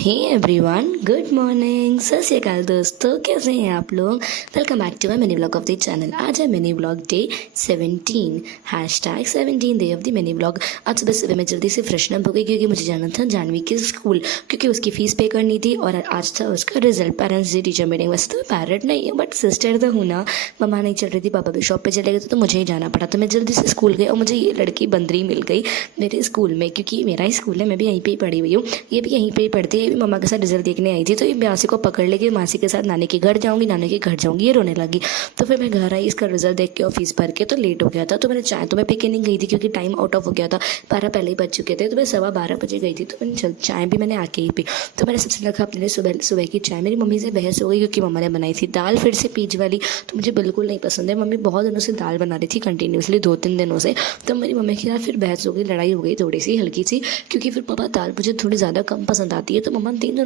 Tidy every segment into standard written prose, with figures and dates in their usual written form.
Hey everyone, good morning, सत श्री अकाल दोस्तों, कैसे हैं आप लोग। Welcome back to my mini vlog of the channel. आज है mini vlog day 17 #17 day of the mini vlog. आज सुबह सुबह मैं जल्दी से फ्रेशन अप हो गई क्योंकि मुझे जाना था जानवी के स्कूल, क्योंकि उसकी फ़ीस पे करनी थी और आज था उसका result. Parents day teacher meeting. वैसे तो पैरेंट नहीं है बट सिस्टर तो हूँ ना। मम्मा नहीं चल रही थी, पापा भी शॉप पे चले गए थे तो मुझे ही जाना पड़ा। तो मैं जल्दी से स्कूल गई और मुझे ये लड़की बंदरी मिल गई मेरे स्कूल में, क्योंकि मेरा ही स्कूल है, मैं भी यहीं पर ही पढ़ी हुई हूँ, ये भी यहीं पर ही पढ़ती है। ये भी मम्मा के साथ रिजल्ट देखने आई थी। तो ये मासी को पकड़ लेके मासी के साथ नानी के घर जाऊँगी, नानी के घर जाऊँगी, ये रोने लगी। तो फिर मैं घर आई, इसका रिजल्ट देख के ऑफिस भर के तो लेट हो गया था। तो मैंने चाय तो मैं पी के नहीं गई थी क्योंकि टाइम आउट ऑफ हो गया था, 12 पहले ही बज चुके थे। तो मैं 12:15 बजे गई थी। तो मैंने चाय भी मैंने आके ही पी। तो मैंने सबसे रखा अपने लिए सुबह की चाय। मेरी मम्मी से बहस हो गई क्योंकि मम्मा ने बनाई थी दाल फिर से पीच वाली, तो मुझे बिल्कुल नहीं पसंद है। मम्मी बहुत दिनों से दाल बना रही थी कंटिन्यूसली 2-3 दिनों से। तो मेरी मम्मी के साथ फिर बहस हो गई, लड़ाई हो गई थोड़ी सी हल्की सी, क्योंकि फिर पापा दाल मुझे थोड़ी ज़्यादा कम पसंद आती है। तो मम्मा 3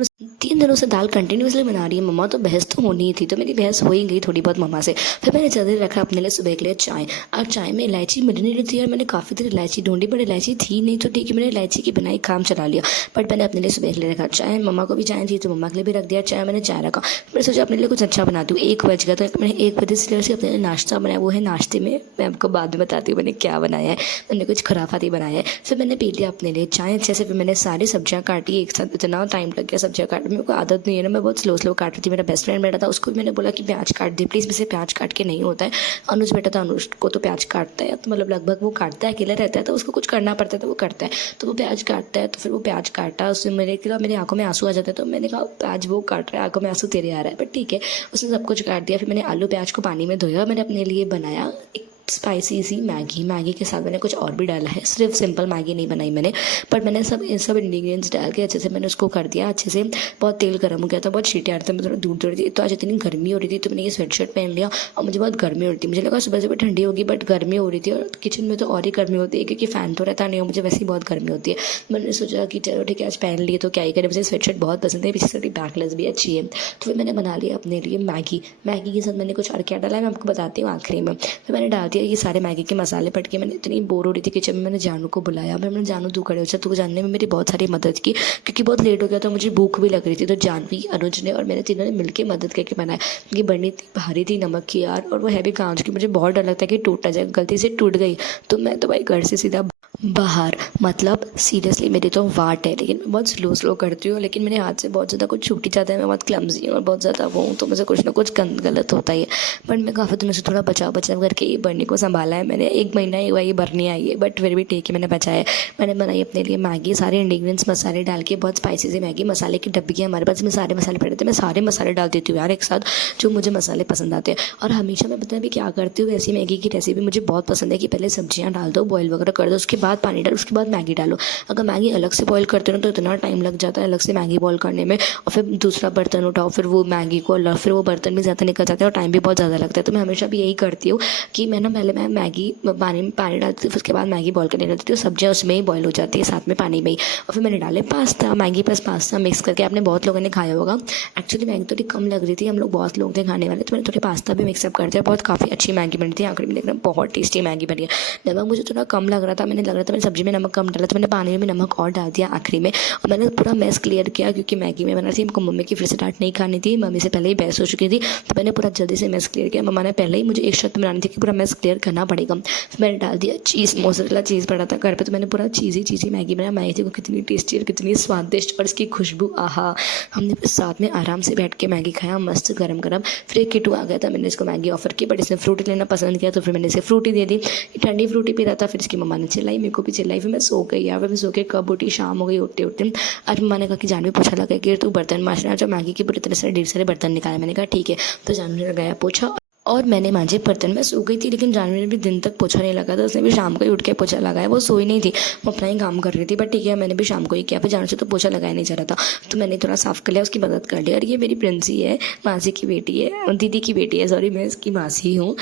दिनों से दाल कंटिन्यूसली बना रही है मम्मा, तो बहस तो होनी ही थी। तो मेरी बहस हो ही गई थोड़ी बहुत मम्मा से। फिर मैंने जल्दी रखा अपने लिए सुबह के लिए चाय। और चाय में इलायची मिल नहीं रही थी और मैंने काफ़ी देर इलायची ढूंढी बट इलायची थी नहीं। तो ठीक है, मैंने इलायची की बनाई, काम चला लिया। बट मैंने अपने लिए सुबह के लिए रखा चाय। मम्मा को भी चाय थी तो मम्मा के लिए भी रख दिया चाय। मैंने चाय रखा, मैंने सोचा अपने लिए कुछ अच्छा बनाती हूँ। 1 बज गया तो मैंने 1 बजे से अपने लिए नाश्ता बनाया। वो है नाश्ते में, मैं आपको बाद में बताती हूँ मैंने क्या बनाया है। मैंने कुछ खराफाती बनाया है। फिर मैंने पी लिया अपने लिए चाय अच्छे से। फिर मैंने सारी सब्जियाँ काटी एक साथ, इतना टाइम लग गया सब्जियाँ काटने में। मेरे को आदत नहीं है ना, मैं बहुत स्लो काट रही थी। मेरा बेस्ट फ्रेंड बैठा था, उसको भी मैंने बोला कि प्याज काट दे प्लीज़, मुझसे प्याज काट के नहीं होता है। अनुज बेटा था, अनुज को तो प्याज काटता है, तो मतलब लगभग वो काटता है, अकेला रहता है तो उसको कुछ करना पड़ता है तो वो करता है। तो वो प्याज काटता है, तो फिर वो प्याज काटा, उससे मेरी आंखों में आंसू आ जाते हैं। तो मैंने कहा प्याज वो काट रहा है, आंखों में आंसू तेरे आ रहा है, बट ठीक है। उसने सब कुछ काट दिया। फिर मैंने आलू प्याज को पानी में धोया। मैंने अपने लिए बनाया एक स्पाइसी सी मैगी के साथ मैंने कुछ और भी डाला है, सिर्फ सिंपल मैगी नहीं बनाई मैंने, बट मैंने सब इंग्रेडिएंट्स डाल के अच्छे से मैंने उसको कर दिया अच्छे से। बहुत तेल गर्म हो गया था, बहुत सीटी आ रही थी, मैं थोड़ा दूर रही थी। तो आज इतनी गर्मी हो रही थी तो मैंने ये स्वेटशर्ट पहन लिया और मुझे बहुत गर्मी हो रही थी। मुझे लगा सुबह सुबह ठंडी होगी बट गर्मी हो रही थी, और किचन में तो और ही गर्मी होती है क्योंकि फ़ैन तो रहता नहीं हो, मुझे वैसे ही बहुत गर्मी होती है। मैंने सोचा कि चलो ठीक है, आज पहन लिए तो क्या ही करें। मुझे स्वेटशर्ट बहुत पसंद है, पीछे से बैकलेस भी अच्छी है। तो फिर मैंने बना लिया अपने लिए मैगी के साथ मैंने कुछ और क्या डाला है मैं आपको बताती हूँ आखिरी में। फिर मैंने डाल दिया ये सारे मैगी के मसाले पट के। मैंने इतनी बोर हो रही थी किचन में, मैंने जानू को बुलाया। मैंने जानू तू खड़े हो जा, तू जानने में मेरी बहुत सारी मदद की क्योंकि बहुत लेट हो गया था, मुझे भूख भी लग रही थी। तो जानवी, अनुज ने और मैंने तीनों ने मिलकर मदद करके बनाया। ये बनी थी भारी थी नमक की यार, और वो है भी कांच की, मुझे बहुत डर लगता है कि टूट ना जाए, गलती से टूट गई तो मैं तो भाई घर से सीधा बाहर। मतलब सीरियसली मेरी तो वाट है, लेकिन मैं बहुत स्लो करती हूँ। लेकिन मेरे हाथ से बहुत ज़्यादा कुछ छूट ही जाता है, मैं बहुत क्लमजी हूँ और बहुत ज़्यादा वो हूँ, तो मुझे कुछ ना कुछ गलत होता ही है। बट मैं काफ़ी दिनों से थोड़ा बचाव करके ये बर्नी को संभाला है मैंने। 1 महीना ही हुआ ये बर्नी आई है, बट फिर भी ठीक है, मैंने बचाया। मैंने बनाई अपने लिए मैगी, सारे इंग्रीडियंट्स मसाले डाल के, बहुत स्पाइसी सी मैगी। मसाले की डब्बी है हमारे पास, में सारे मसाले पड़े थे, मैं सारे मसाले डाल देती हूँ यार एक साथ, जो मुझे मसाले पसंद आते हैं। और हमेशा मैं पता है भी क्या करती हूँ, ऐसी मैगी की रेसिपी मुझे बहुत पसंद है कि पहले सब्जियाँ डाल दो, बॉयल वगैरह कर दो, उसके बाद पानी डालो, उसके बाद मैगी डालो। अगर मैगी अलग से बॉईल करते हो तो इतना टाइम लग जाता है अलग से मैगी बॉईल करने में, और फिर दूसरा बर्तन उठाओ, फिर वो मैगी को अलग, फिर वो बर्तन भी ज़्यादा निकल जाता है और टाइम भी बहुत ज़्यादा लगता है। तो मैं हमेशा भी यही करती हूँ कि मैं मैगी पानी में डालती हूँ, फिर उसके बाद मैगी बॉईल करने लगती हूँ, सब्जियाँ उसमें ही बॉईल हो जाती है साथ में पानी में ही। और फिर मैंने डाले pasta, Maggi plus pasta mix करके। आपने बहुत लोगों ने खाया होगा। एक्चुअली मैगी थोड़ी कम लग रही थी, हम लोग बहुत लोग थे खाने वाले, तो मैंने थोड़े पास्ता भी मिक्सअप कर दिया। बहुत काफ़ी अच्छी मैगी बनी थी, आखिर में देखना बहुत टेस्टी मैगी बनी है। नमक मुझे थोड़ा कम लग रहा था, मैंने सब्जी में नमक कम डाला, तो मैंने पानी में नमक और डाल दिया आखिरी में। और मैंने पूरा मैस क्लियर किया क्योंकि मैगी में बना थी, हमको मम्मी की फिर से डांट नहीं खानी थी, मम्मी से पहले ही बहस हो चुकी थी। तो मैंने पूरा जल्दी से मैस क्लियर किया। मम्मा ने पहले ही मुझे एक शर्त बनानी थी कि पूरा मैस क्लियर करना पड़ेगा। फिर मैंने डाल दिया चीज़, मोज़रेला चीज़ पड़ा था घर पे, तो मैंने पूरा चीज़ी मैगी बनाया। मैगी देखो कितनी टेस्टी और कितनी स्वादिष्ट, और इसकी खुशबू आहा। हमने फिर साथ में आराम से बैठ के मैगी खाया मस्त गरम। फिर एक किट्टू आ गया था, मैंने इसको मैगी ऑफर की बट इसने फ्रूटी लेना पसंद किया, तो फिर मैंने इसे फ्रूटी दे दी। ठंडी फ्रूटी पी रहा था, फिर इसकी मम्मा ने चिल्लाई, मेरे को भी चिल्लाई। फिर मैं सो गई यार, मैं सो के कब उठी, शाम हो गई उठते उठते। आज मम्मा ने कहा कि जानवी पोछा लगा कि तू बर्तन मांजना, जो मैगी की पूरी तरह से 1.5 सारे बर्तन निकाले। मैंने कहा ठीक है, तो जानवी ने लगाया पोछा और मैंने मांझे बर्तन। मैं सो गई थी लेकिन जानवी ने भी दिन तक पोछा नहीं लगा था, उसने भी शाम को ही उठ के पोछा लगाया। वो सोई नहीं थी, वो अपना ही काम कर रही थी, बट ठीक है मैंने भी शाम को ही किया। फिर जानवी से तो पोछा लगाया नहीं जा रहा था, तो मैंने थोड़ा साफ़ कर लिया, उसकी मदद कर लिया। और ये मेरी प्रिंसी है, मासी की बेटी है, दीदी की बेटी है, सॉरी मैं इसकी मासी हूँ।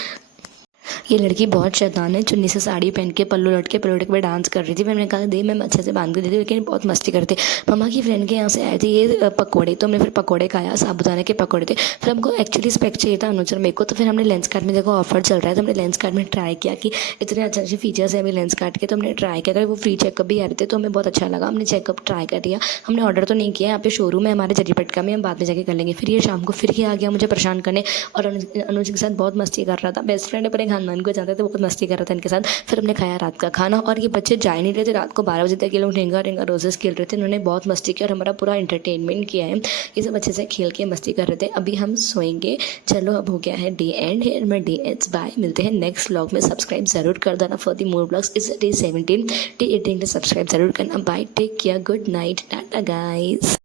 ये लड़की बहुत शैतान है, चुन्नी से साड़ी पहन के पल्लू लटके पे डांस कर रही थी। फिर मैंने कहा दे मैं अच्छे से बांध के दे दी, लेकिन बहुत मस्ती करती। मम्मा की फ्रेंड के यहाँ से आए थे ये पकौड़े, तो हमने फिर पकौड़े खाया, साबुदाने के पकौड़े थे। फिर हमको एक्चुअली स्पेक्ट चाहिए था अनुचर मेरे को, तो फिर हमने लेंस कार्ट में देखो ऑफर चल रहा है, तो हमने लेंस कार्ट में ट्राई किया कि इतने अच्छे अच्छे फीचर्स है अभी लेंस कार्ट के, तो हमने ट्राई किया। अगर वो फ्री चेकअप भी आ रहे थे तो हमें बहुत अच्छा लगा, हमने चेकअप ट्राई कर दिया। हमने ऑर्डर तो नहीं किया, यहाँ पे शोरूम है हमारे जरीपटका में, हम बाद में जाके कर लेंगे। फिर ये शाम को फिर ही आ गया मुझे परेशान करने, और अनुज के साथ बहुत मस्ती कर रहा था। बेस्ट फ्रेंड अपने खानदान को जानते थे, बहुत मस्ती कर रहा था इनके साथ। फिर हमने खाया रात का खाना, और ये बच्चे जा नहीं रहे थे। रात को 12 बजे तक ये लोग रिंगा रिंगा रोजेस खेल रहे थे। इन्होंने बहुत मस्ती की और हमारा पूरा इंटरटेनमेंट किया है। ये सब अच्छे से खेल के मस्ती कर रहे थे। अभी हम सोएंगे। चलो अब हो गया है day end, here my day ends. Bye, मिलते हैं नेक्स्ट व्लॉग में। सब्सक्राइब जरूर कर देना फॉर दी मोर व्लॉग्स। इस डे 17 डे 18 सब्सक्राइब जरूर करना। Bye, take care, good night, tata guys.